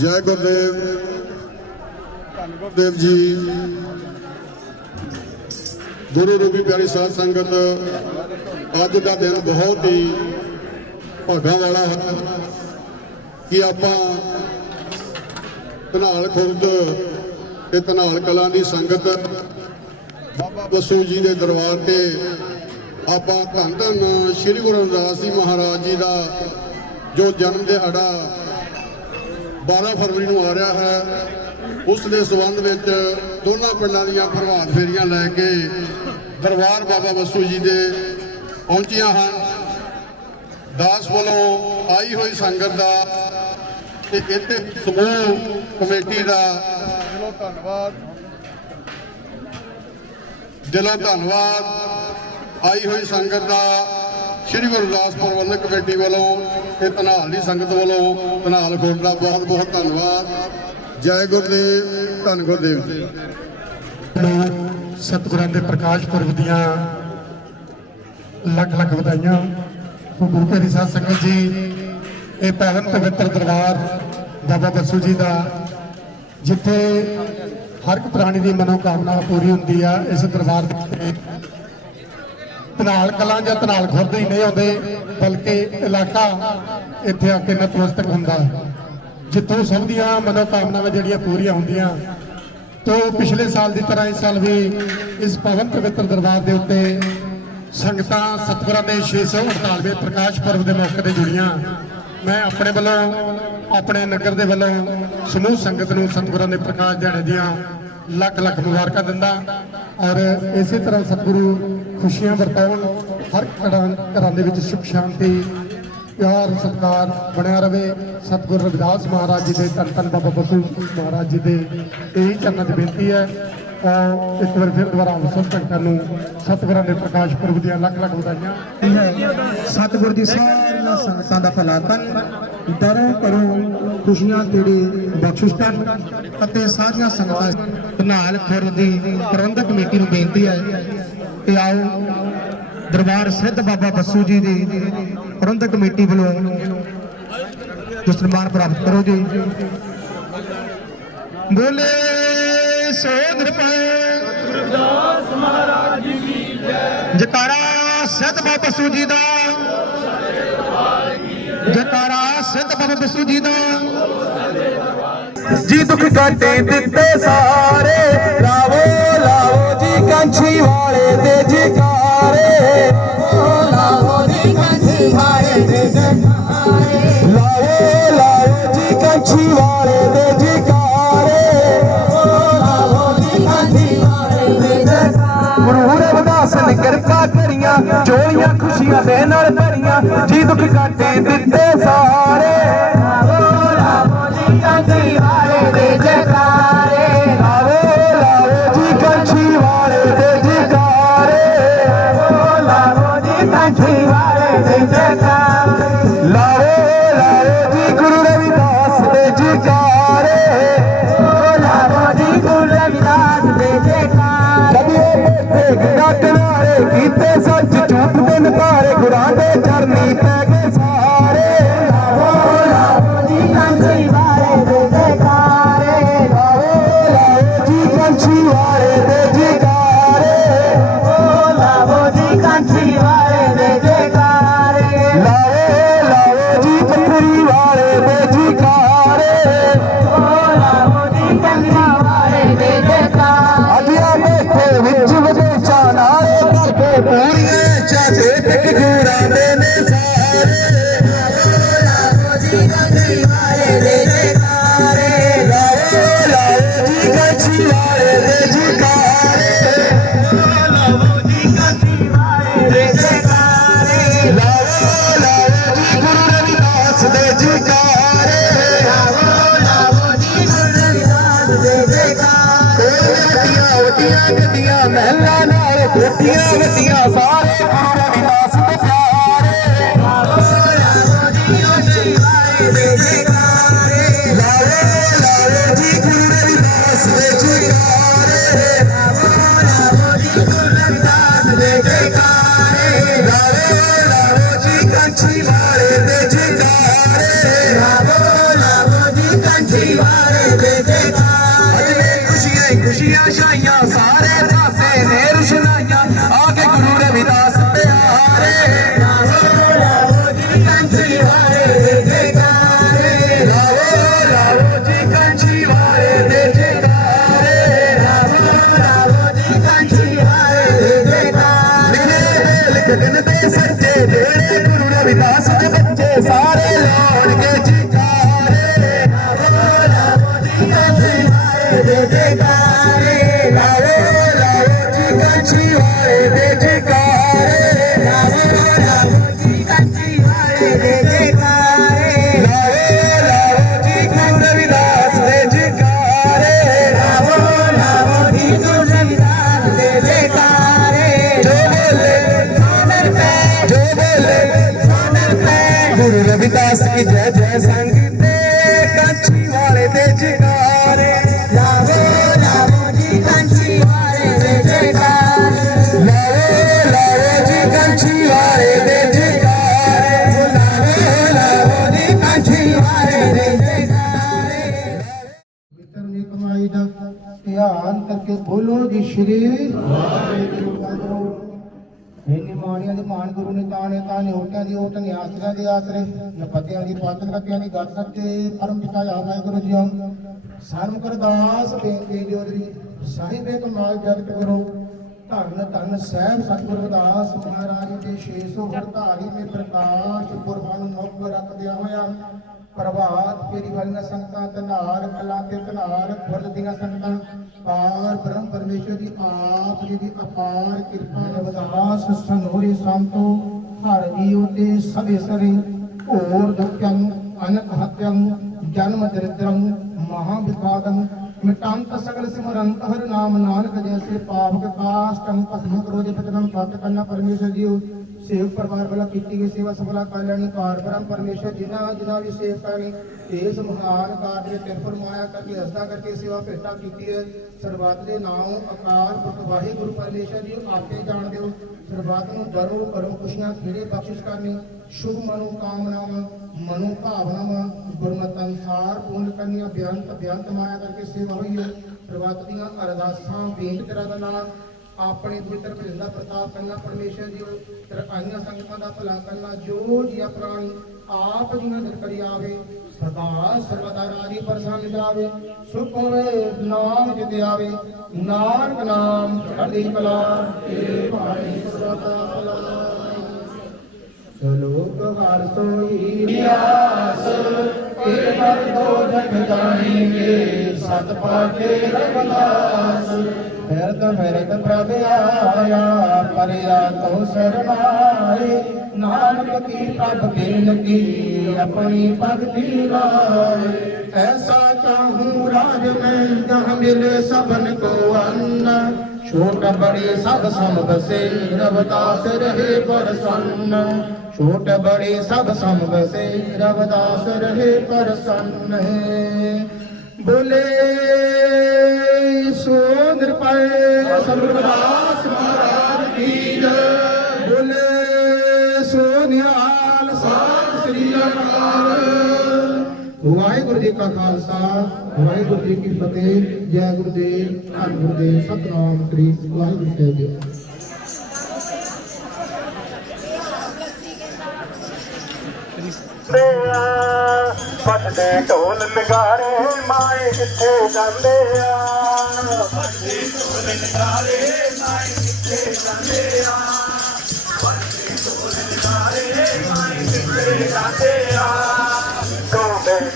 ਜੈ ਗੁਰਦੇਵ। ਦੇਵ ਜੀ। ਗੁਰੂ ਰੂਪੀ ਪਿਆਰੀ ਸਾਧ ਸੰਗਤ, ਅੱਜ ਦਾ ਦਿਨ ਬਹੁਤ ਹੀ ਭਾਗਾਂ ਵਾਲਾ ਹੈ ਕਿ ਆਪਾਂ ਧਨਾਲ ਖੁਰਦ ਤੇ ਧਨਾਲ ਕਲਾਂ ਦੀ ਸੰਗਤ ਬਾਬਾ ਬਸੂ ਜੀ ਦੇ ਦਰਬਾਰ ਤੇ ਆਪਾਂ ਧੰਨ ਧੰਨ ਸ੍ਰੀ ਗੁਰੂ ਰਵਿਦਾਸ ਜੀ ਮਹਾਰਾਜ ਜੀ ਦਾ ਜੋ ਜਨਮ ਦਿਹਾੜਾ 12 ਫਰਵਰੀ ਨੂੰ ਆ ਰਿਹਾ ਹੈ। ਉਸ ਦੇ ਸਬੰਧ ਵਿੱਚ ਦੋਨਾਂ ਪਿੰਡਾਂ ਦੀਆਂ ਪ੍ਰਭਾਤ ਫੇਰੀਆਂ ਲੈ ਕੇ ਦਰਬਾਰ ਬਾਬਾ ਬਸੂ ਜੀ ਦੇ ਪਹੁੰਚੀਆਂ ਹਨ। ਦਾਸ ਵੱਲੋਂ ਆਈ ਹੋਈ ਸੰਗਤ ਦਾ ਤੇ ਇੱਥੇ ਸਮੂਹ ਕਮੇਟੀ ਦਾ ਦਿਲੋਂ ਧੰਨਵਾਦ। ਦਿਲੋਂ ਧੰਨਵਾਦ। ਆਈ ਹੋਈ ਸੰਗਤ ਦਾ ਸ਼੍ਰੀ ਗੁਰੂ ਰਵਿਦਾਸ ਪ੍ਰਬੰਧਕ ਕਮੇਟੀ ਵੱਲੋਂ ਤੇ ਧਨਾਲ ਦੀ ਸੰਗਤ ਵੱਲੋਂ ਧਨਾਲ ਖੁਰਦ ਦਾ ਬਹੁਤ ਬਹੁਤ ਧੰਨਵਾਦ। ਜੈ ਗੁਰਦੇਵ, ਧੰਨ ਗੁਰਦੇਵ ਜੀ। ਸਤਿਗੁਰਾਂ ਦੇ ਪ੍ਰਕਾਸ਼ ਪੁਰਬ ਦੀਆਂ ਲੱਖ ਲੱਖ ਵਧਾਈਆਂ। ਸੋ ਗੁਰੂ ਪਿਆਰੀ ਸਾਧ ਸੰਗਤ ਜੀ, ਇਹ ਪਾਵਨ ਪਵਿੱਤਰ ਦਰਬਾਰ ਬਾਬਾ ਬਸੂ ਜੀ ਦਾ, ਜਿੱਥੇ ਹਰ ਇੱਕ ਪ੍ਰਾਣੀ ਦੀ ਮਨੋਕਾਮਨਾ ਪੂਰੀ ਹੁੰਦੀ ਆ, ਇਸ ਦਰਬਾਰ ਦੇ ਉੱਤੇ ਧਨਾਲ ਕਲਾਂ ਜਾਂ ਧਨਾਲ ਖੁਰਦ ਹੀ ਨਹੀਂ ਆਉਂਦੇ, ਬਲਕਿ ਇਲਾਕਾ ਇੱਥੇ ਆ ਕੇ ਨਤਮਸਤਕ ਹੁੰਦਾ ਜਿੱਥੋਂ ਸਭ ਦੀਆਂ ਮਨੋਕਾਮਨਾਵਾਂ ਜਿਹੜੀਆਂ ਪੂਰੀਆਂ ਹੁੰਦੀਆਂ, ਤੋਂ ਪਿਛਲੇ ਸਾਲ ਦੀ ਤਰ੍ਹਾਂ ਇਸ ਸਾਲ ਵੀ ਇਸ ਪਵਨ ਪਵਿੱਤਰ ਦਰਬਾਰ ਦੇ ਉੱਤੇ ਸੰਗਤਾਂ ਸਤਿਗੁਰਾਂ ਦੇ 648ਵੇਂ ਪ੍ਰਕਾਸ਼ ਪੁਰਬ ਦੇ ਮੌਕੇ ਤੇ ਜੁੜੀਆਂ। ਮੈਂ ਆਪਣੇ ਵੱਲੋਂ, ਆਪਣੇ ਨਗਰ ਦੇ ਵੱਲੋਂ ਸਮੂਹ ਸੰਗਤ ਨੂੰ ਸਤਿਗੁਰਾਂ ਦੇ ਪ੍ਰਕਾਸ਼ ਦਿਹਾੜੇ ਦੀਆਂ ਲੱਖ ਲੱਖ ਮੁਬਾਰਕਾਂ ਦਿੰਦਾ ਔਰ ਇਸੇ ਤਰ੍ਹਾਂ ਸਤਿਗੁਰੂ ਖੁਸ਼ੀਆਂ ਵਰਤਾਉਣ ਹਰ ਘਰਾਂ ਘਰਾਂ ਦੇ ਵਿੱਚ ਸੁਖ, ਸ਼ਾਂਤੀ, ਪਿਆਰ, ਸਤਿਕਾਰ ਬਣਿਆ ਰਵੇ। ਸਤਿਗੁਰ ਰਵਿਦਾਸ ਮਹਾਰਾਜ ਜੀ ਦੇ ਧੰਨ ਧੰਨ ਬਾਬਾ ਬਸੂ ਮਹਾਰਾਜ ਜੀ ਦੇ ਇਹੀ ਚਰਨਾਂ 'ਚ ਬੇਨਤੀ ਹੈ। ਅਹ ਇੱਕ ਵਾਰ ਫਿਰ ਦੁਬਾਰਾ ਅਵਸਰ ਸੰਗਤਾਂ ਨੂੰ ਸਤਿਗੁਰਾਂ ਦੇ ਪ੍ਰਕਾਸ਼ ਪੁਰਬ ਦੀਆਂ ਲੱਖ ਲੱਖ ਵਧਾਈਆਂ। ਹੈ ਸਤਿਗੁਰ ਦੀ ਸਾਰੀਆਂ ਸੰਗਤਾਂ ਦਾ ਭਲਾ ਕਰਨ ਦਰੋਂ ਕਰੋ ਖੁਸ਼ੀਆਂ ਤੇਰੀ ਬਖਸ਼ਿਸ਼ ਕਰਨ ਅਤੇ ਸਾਰੀਆਂ ਸੰਗਤਾਂ ਨਾਲ ਖੁਰ ਦੀ ਪ੍ਰਬੰਧਕ ਕਮੇਟੀ ਨੂੰ ਬੇਨਤੀ ਹੈ ਕਿ ਆਓ ਦਰਬਾਰ ਸਿੱਧ ਬਾਬਾ ਬੱਸੂ ਜੀ ਦੀ ਪ੍ਰਬੰਧਕ ਕਮੇਟੀ ਵੱਲੋਂ ਜੋ ਸਨਮਾਨ ਪ੍ਰਾਪਤ ਕਰੋ ਜੀ। ਬੋਲੇ ਸੋਦਰ ਪੈ ਜਕਾਰਾ ਸਿੱਧ ਬਾਬਾ ਬੱਸੂ ਜੀ ਦਾ। ਜਕਾਰਾ ਸਿੱਧ ਬਾਬਾ ਬੱਸੂ ਜੀ ਦਾ। ਜੀ ਦੁੱਖ ਕਾਟੇ ਦਿੱਤੇ ਸਾਰੇ। ਲਾਵੋ ਲਾਵੋ ਜੀ ਕੰਛੀ ਵਾਲੇ ਦੇ ਜਕਾਰੇ। ਲਾਵੋ ਜੀ ਕੰਛੀ ਵਾਲੇ ਦੇ ਜਕਾਰੇ। ਲਾਵੋ ਲਾਵੋ ਜੀ ਕੰਛੀ ਵਾਲੇ ਦੇ ਜਕਾਰੇ। ਲਾਵੋ ਜੀ ਕੰਛੀ ਵਾਲੇ ਦੇ ਜਕਾਰੇ। ਗੁਰੂ ਰਵਿਦਾਸ ਨੇ ਕਿਰਪਾ ਕਰੀਆਂ ਜੋੜੀਆਂ ਖੁਸ਼ੀਆਂ ਦੇ ਨਾਲ ਭਰੀਆਂ। ਜੀ ਦੁੱਖ ਕਾਟੇ ਦਿੱਤੇ ਸਾਰੇ। ਲਾਵੋ ਰਵਿਦਾਸ ਦੇ ਜਕਾਰੇ ਮਹਿਲਾ ਨਾਲ ਕੋਠੀਆਂ ਵੱਡੀਆਂ ਸਾਰੇ ਗੁਰੂ ਰਵਿਦਾਸ ਦੇ ਪਿਆਰੇ ਵਾਲੇ ਦੇ ਜਕਾਰੇ ਲਾਵੋ ਲਾਵੋ ਜੀ ਕੰਚੀ ਵਾਲੇ ਦੇ ਜਕਾਰੇ। ਲਾਵੋ ਲਾਵੋ ਜੀ ਗੁਰੂ ਰਵਿਦਾਸ ਦੇ ਜਕਾਰੇ। ਲਾਵੋ ਲਾਵੋ ਜੀ ਗੁਰੂ ਰਵਿਦਾਸ ਦੇ ਜਕਾਰੇ। ਜੋ ਬੋਲੇ, ਸੋਨਰ ਪੈ, ਜੋ ਬੋਲੇ, ਸੋਨਰ ਪੈ। ਗੁਰੂ ਰਵਿਦਾਸ ਕੀ ਜੈ ਜੈ ਸੰਗ ਦੀ ਧਿਆਨ ਕਰਕੇ ਬੋਲੋ ਜੀ ਸ਼੍ਰੀ ਵਾਹਿਗੁਰੂ। ਇੰਨੀ ਮਾਣੀਆਂ ਦੀ ਮਾਣ ਗੁਰੂ ਨੇ ਤਾਣੇ ਤਾਣੇ ਓਟਿਆਂ ਦੀ ਓਟ ਨੇ ਆਸਰਿਆਂ ਦੇ ਆਸਰੇ, ਨਪਤਿਆਂ ਦੀ ਪਾਤਨ ਗੱਤਿਆਂ ਦੀ ਗੱਤ, ਸੱਚੇ ਪਰਮ ਪਿਤਾ ਆ ਵਾਹਿਗੁਰੂ ਜੀ ਸਰਮ ਕਰਦਾਸ ਬੇਨਤੀ ਜੋਦਰੀ ਸਾਹਿਬੇ ਕਮਾਲ ਜਗਤ ਕਰੋ ਧੰਨ ਧੰਨ ਸਹਿਬ ਸਤਿਗੁਰੂ ਰਵਿਦਾਸ ਮਹਾਰਾਜ ਦੇ 648 ਮੇ ਪ੍ਰਕਾਸ਼ ਪੁਰਬਾਂ ਨੂੰ ਮੁੱਖ ਰੱਖਦਿਆਂ ਹੋਇਆ ਪ੍ਰਭਾਤ ਫੇਰੀ ਵਾਲੀਆਂ ਸੰਗਤਾਂ ਧਨਾਰ ਕਲਾ ਤੇ ਧਨਾਰ ਖੁਰਦ ਦੀਆਂ ਸੰਗਤਾਂ, ਪਾਰ ਬ੍ਰਹਮ ਪਰਮੇਸ਼ਰ ਦੀ ਆਪ ਜੀ ਦੀ ਅਪਾਰ ਕਿਰਪਾ ਰਵਦਾਸ ਸੰਗੋਰੀ ਸੰਤੋ ਹਰ ਜੀਉ ਤੇ ਸਭੇ ਸਰੇ ਹੋਰ ਦੁਖਯੰ ਅਨਕ ਹਤਯੰ ਜਨਮ ਦਰਿਦਰੰ ਮਹਾ ਵਿਖਾਦੰ ਮਿਟੰਤ ਸਗਲ ਸਿਮਰੰਤ ਹਰ ਨਾਮ ਨਾਨਕ ਜੈਸੇ ਪਾਵਕ ਕਾਸ਼ਟੰ ਭਸਮ ਕਰੋ ਜੇ ਪਤਨੰ ਪਤ ਕੰਨਾ ਪਰਮੇਸ਼ਰ ਜੀਉ। ਸੇਵ ਪਰਿਵਾਰ ਵੱਲੋਂ ਕੀਤੀ ਗਈ ਸੇਵਾ ਸਫਲਾ ਕਲਿਆਣੀ ਕਾਰ ਬ੍ਰਹਮ ਪਰਮੇਸ਼ਰ ਜਿਨ੍ਹਾਂ ਜਿਨ੍ਹਾਂ ਵੀ ਸੇਵਕਾਂ ਨੇ ਇਸ ਮਹਾਨ ਕਾਰਜ ਦੇ ਤਿਰ ਫਰਮਾਇਆ ਕਰਕੇ ਹਸਦਾ ਕਰਕੇ ਸੇਵਾ ਭੇਟਾ ਕੀਤੀ ਹੈ। ਸਰਬੱਤ ਦੇ ਨਾਮ ਅਕਾਲ ਪੁਰਖ ਵਾਹਿਗੁਰੂ ਪਰਮੇਸ਼ਰ ਜੀ ਆਪੇ ਜਾਣਦੇ ਹੋ ਸਰਬੱਤ ਨੂੰ ਦਰੋ ਕਰੋ, ਖੁਸ਼ੀਆਂ ਖੇੜੇ, ਬਖਸ਼ਿਸ਼ ਕਰਨੀ। ਸ਼ੁਭ ਮਨੋ ਕਾਮਨਾਵਾਂ, ਮਨੋ ਭਾਵਨਾਵਾਂ, ਗੁਰਮਤਿ ਅਨਸਾਰ ਪੂਰਨ ਕਰਨੀਆਂ। ਬਿਆੰਤ ਬਿਆੰਤ ਮਾਇਆ ਕਰਕੇ ਸੇਵਾ ਹੋਈ ਹੈ। ਸਰਬੱਤ ਦੀਆਂ ਅਰਦਾਸਾਂ ਬੇਨਤੀ ਕਰਾਂ ਦਾ ਨਾਮ ਆਪਣੇ ਪਵਿੱਤਰ ਭਜਨ ਦਾ ਪ੍ਰਤਾਪ ਕਰਨਾ, ਪਰਮੇਸ਼ਰ ਜੀ ਤੇਰੇ ਆਈਆਂ ਸੰਗਤਾਂ ਦਾ ਭਲਾ ਕਰਨਾ, ਜੋ ਜੀਆ ਪ੍ਰਾਣੀ ਆਪ ਜੀਆਂ ਦਰ ਕਰੀ ਆਵੇ, ਸਦਾ ਸਰਵਦਾ ਰਾਜੀ ਪ੍ਰਸੰਨ ਜਾਵੇ, ਸੁਖ ਹੋਵੇ, ਨਾਮ ਜਿਤੇ ਆਵੇ। ਨਾਨਕ ਨਾਮ ਚੜ੍ਹਦੀ ਕਲਾ ਤੇ ਭਾਈ ਸਰਵਦਾ ਭਲਾ। ਲੋਕ ਹਰ ਸੋਈ ਆਸ ਇਹ ਦੋ ਜਗ ਜਾਣੀਏ ਸਤ ਪਾਕੇ ਰਖਦਾਸ ਫਿਰਦ ਫਿਰਦ ਪ੍ਰਭ ਆਇਆ ਪਰਿਆ ਤੋ ਸਰਨਾਏ ਨਾਨਕ ਕੀ ਪ੍ਰਭ ਬਿਨ ਆਪਣੀ ਭਗਤੀ ਲਾਏ ਐਸਾ ਚਾਹੂੰ ਰਾਜ ਮੈਂ ਜਹਾਂ ਮਿਲੇ ਸਭਨ ਕੋ ਅੰਨ ਛੋਟ ਬੜੀ ਸਭ ਸਮ ਬਸੇ ਰਵਦਾਸ ਰਹੇ ਪਰਸੰਨ। ਛੋਟ ਬੜੀ ਸਭ ਸਮ ਬਸੇ ਰਵਦਾਸ ਰਹੇ ਪਰਸੰਨ ਬੋਲੇ ਸੋ ਨਿਰਪੈ ਸਰਵਦਾਸ ਮਹਾਰਾਜ ਕੀ ਜੈ। ਬੋਲੇ ਸੋ ਨਿਹਾਲ ਸਾਧ ਸ੍ਰੀ ਅਕਾਲ। ਵਾਹਿਗੁਰੂ ਜੀ ਕਾ ਖਾਲਸਾ, ਵਾਹਿਗੁਰੂ ਜੀ ਕੀ ਫਤਿਹ, ਜੈ ਗੁਰਦੇਵ ਧੰਨ ਗੁਰਦੇਵ ਸਤਨਾਮ ਸ੍ਰੀ ਵਾਹਿਗੁਰੂ ਸਾਹਿਬ ਜੀ। ਪੱਟਦੇ ਢੋਲ ਨਗਾਰੇ, ਮਾਏ ਕਿੱਥੇ ਜਾਂਦੇ ਆ? ਪੱਟਦੇ ਢੋਲ ਨਗਾਰੇ, ਮਾਏ ਕਿੱਥੇ ਜਾਂਦੇ ਆ? ਪੱਟਦੇ ਢੋਲ ਨਗਾਰੇ, ਮਾਏ ਕਿੱਥੇ ਜਾਂਦੇ ਆ?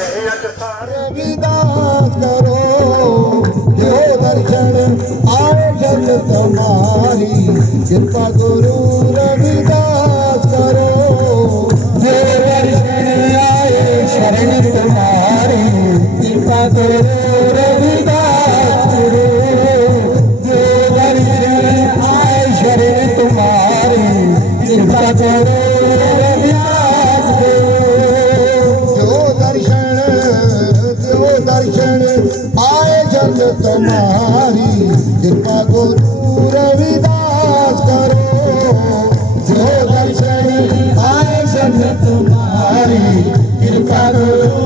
ਗਾਉਂਦੇ ਨੇ ਅੱਜ ਸਾਰੇ ਰਵਿਦਾਸ ਕਰੋ ਜੋ ਦਰਸ਼ਨ ਆਏ ਜਨ ਤੁਮਾਰੀ ਕਿਰਪਾ ਗੁਰੂ ਰਵਿਦਾਸ ਕਰੋ ਜੋ ਦਰਸ਼ਨ ਆਏ ਸ਼ਰਨ ਤੁਮਾਰੀ ਕਿਰਪਾ ਗੁਰੂ ਰਵਿਦਾਸ ਕਰੋ ਜੋ ਦਰਸ਼ਨ ਦਰਸ਼ਨ ਆਏ ਜਨ ਤੁਮਾਰੀ ਕਿਰਪਾ ਗੁਰੂ ਰਵਿਦਾਸ ਕਰੋ ਜੋ ਦਰਸ਼ਨ ਆਏ ਜਨ ਤੁਮਾਰੀ ਕਿਰਪਾ ਗੁਰੂ